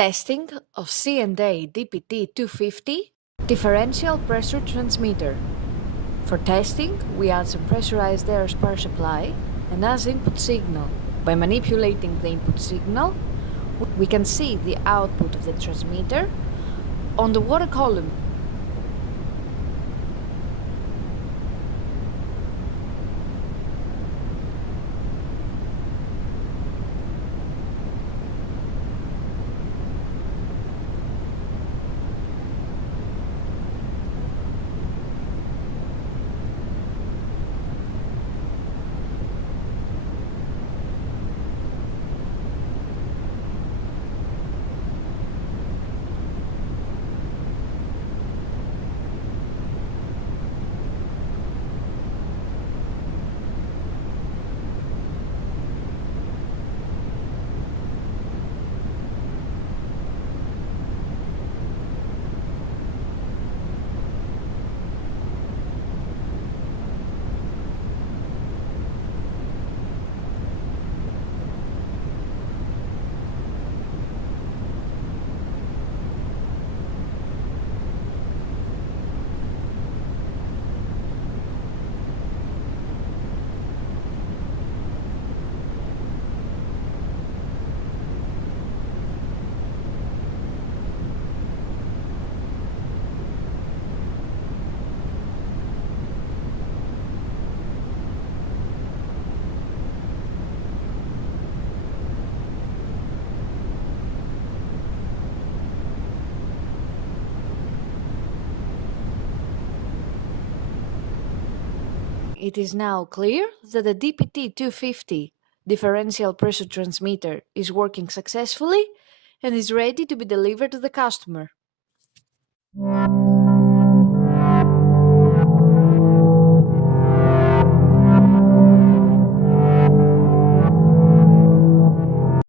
Testing of C&A DPT-250 Differential Pressure Transmitter. For testing, we add some pressurized air spark supply and as input signal. By manipulating the input signal, we can see the output of the transmitter on the water column. It is now clear that the DPT-250 differential pressure transmitter is working successfully and is ready to be delivered to the customer.